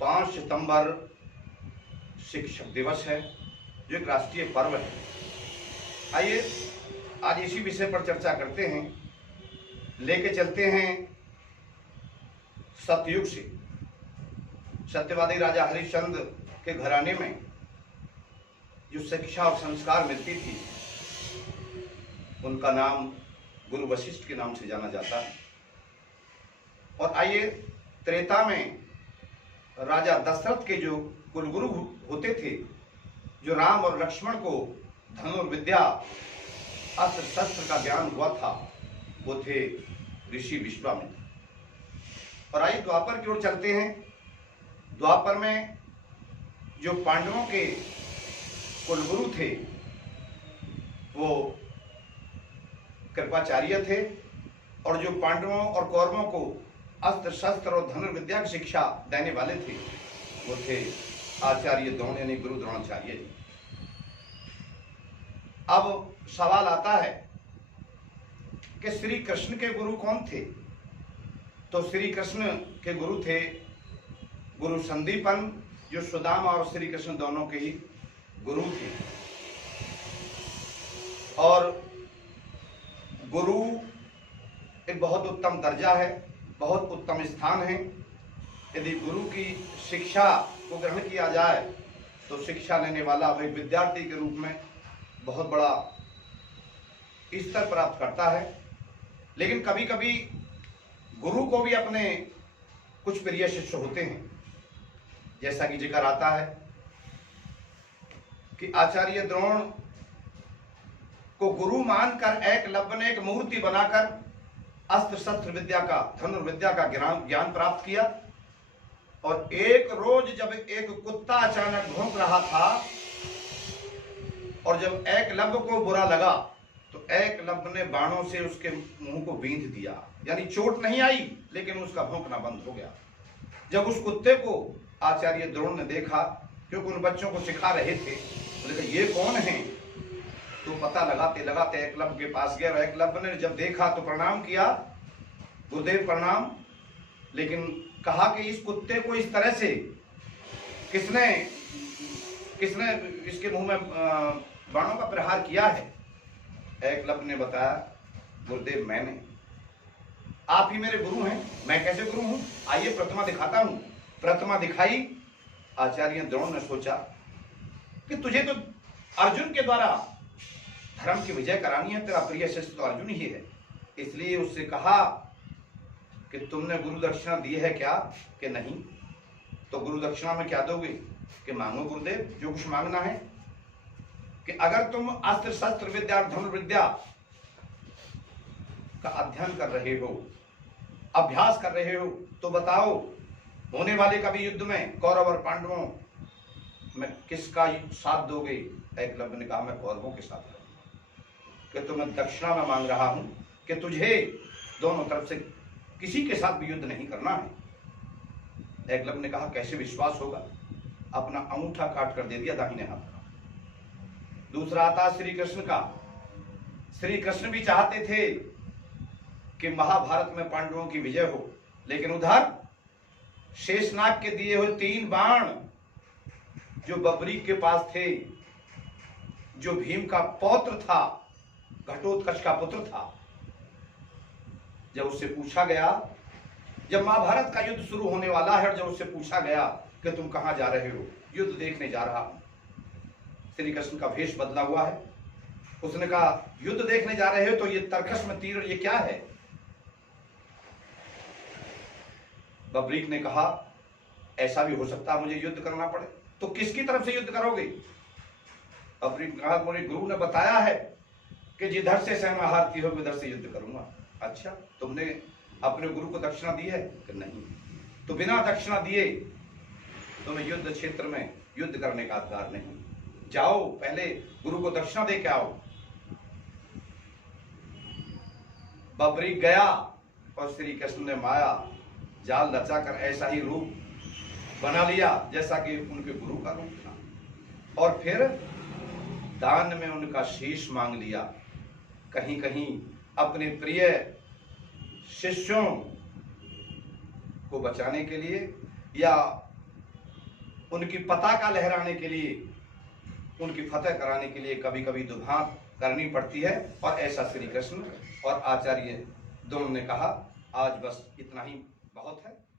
5 सितंबर शिक्षक दिवस है, जो एक राष्ट्रीय पर्व है। आइए आज इसी विषय पर चर्चा करते हैं। लेके चलते हैं सतयुग से। सत्यवादी राजा हरिश्चंद्र के घराने में जो शिक्षा और संस्कार मिलती थी, उनका नाम गुरु वशिष्ठ के नाम से जाना जाता है। और आइए त्रेता में राजा दशरथ के जो कुलगुरु होते थे, जो राम और लक्ष्मण को धनुर्विद्या अस्त्र शस्त्र का ज्ञान हुआ था, वो थे ऋषि विश्वामित्र। और आइए द्वापर की ओर चलते हैं। द्वापर में जो पांडवों के कुलगुरु थे वो कृपाचार्य थे, और जो पांडवों और कौरवों को अस्त्र शस्त्र और धनुर्विद्या की शिक्षा देने वाले थे वो थे आचार्य द्रोण यानी गुरु द्रोणाचार्य जी। अब सवाल आता है कि श्री कृष्ण के गुरु कौन थे? तो श्री कृष्ण के गुरु थे गुरु संदीपन, जो सुदामा और श्री कृष्ण दोनों के ही गुरु थे। और गुरु एक बहुत उत्तम दर्जा है, बहुत उत्तम स्थान है। यदि गुरु की शिक्षा को ग्रहण किया जाए तो शिक्षा लेने वाला वह विद्यार्थी के रूप में बहुत बड़ा स्तर प्राप्त करता है। लेकिन कभी कभी गुरु को भी अपने कुछ प्रिय शिष्य होते हैं, जैसा कि जिक्र आता है कि आचार्य द्रोण को गुरु मानकर एकलव्य ने एक मूर्ति बनाकर अस्त्र शस्त्र विद्या का, धनुर्विद्या का ज्ञान प्राप्त किया। और एक रोज जब एक कुत्ता अचानक भौंक रहा था और जब एकलव्य को बुरा लगा तो एकलव्य ने बाणों से उसके मुंह को बींध दिया, यानी चोट नहीं आई लेकिन उसका भौंकना बंद हो गया। जब उस कुत्ते को आचार्य द्रोण ने देखा, क्योंकि उन बच्चों को सिखा रहे थे, बोले ये कौन है? तो पता लगाते लगाते एकलव्य के पास गया। एकलव्य ने जब देखा तो प्रणाम किया, गुरुदेव प्रणाम। लेकिन कहा कि इस कुत्ते को इस तरह से किसने इसके मुंह में बाणों का प्रहार किया है? एकलव्य ने बताया, गुरुदेव मैंने। आप ही मेरे गुरु हैं, मैं कैसे गुरु हूं? आइए प्रतिमा दिखाता हूं। प्रतिमा दिखाई। आचार्य द्रोण ने सोचा कि तुझे तो अर्जुन के द्वारा धर्म की विजय करानी है, तेरा प्रिय शिष्य तो अर्जुन ही है। इसलिए उससे कहा कि तुमने गुरु दक्षिणा दी है क्या? कि नहीं। तो गुरु दक्षिणा में क्या दोगे? कि मांगो गुरुदेव, जो कुछ मांगना है। कि अगर तुम अस्त्र शस्त्र विद्या धनुर्विद्या का अध्ययन कर रहे हो, अभ्यास कर रहे हो, तो बताओ होने वाले कभी युद्ध में कौरव और पांडवों में किसका साथ दोगे? एकलव्य ने कहा, मैं कौरवों के साथ रहूंगा। कि तुम्हें दक्षिणा में मांग रहा हूं कि तुझे दोनों तरफ से किसी के साथ भी युद्ध नहीं करना है। एकलव्य ने कहा, कैसे विश्वास होगा? अपना अंगूठा काट कर दे दिया दाहिने हाथ का। दूसरा आता श्री कृष्ण का। श्री कृष्ण भी चाहते थे कि महाभारत में पांडवों की विजय हो, लेकिन उधर शेषनाग के दिए हुए 3 बाण जो बबरीक के पास थे, जो भीम का पौत्र था, घटोत्कच का पुत्र था, जब उससे पूछा गया, जब महाभारत का युद्ध शुरू होने वाला है, और जब उससे पूछा गया कि तुम कहां जा रहे हो? युद्ध देखने जा रहा हूं। श्री कृष्ण का भेष बदला हुआ है। उसने कहा, युद्ध देखने जा रहे हो तो ये तरकश में तीर ये क्या है? बबरीक ने कहा, ऐसा भी हो सकता है मुझे युद्ध करना पड़े। तो किसकी तरफ से युद्ध करोगे? बबरीक ने कहा, मेरे गुरु ने बताया है कि जिधर से सेना हारती हो उधर से युद्ध करूंगा। अच्छा, तुमने अपने गुरु को दक्षिणा दी है? कि नहीं। तो बिना दक्षिणा दिए तुम्हें युद्ध क्षेत्र में युद्ध करने का अधिकार नहीं। जाओ, पहले गुरु को दक्षिणा दे के आओ। बबरीक गया और श्री कृष्ण ने माया जाल रचाकर ऐसा ही रूप बना लिया जैसा कि उनके गुरु का रूप था। और फिर दान में उनका शीश मांग लिया। कहीं कहीं अपने प्रिय शिष्यों को बचाने के लिए या उनकी पताका लहराने के लिए, उनकी फतह कराने के लिए कभी कभी दुभांत करनी पड़ती है। और ऐसा श्री कृष्ण और आचार्य दोनों ने कहा। आज बस इतना ही बहुत है।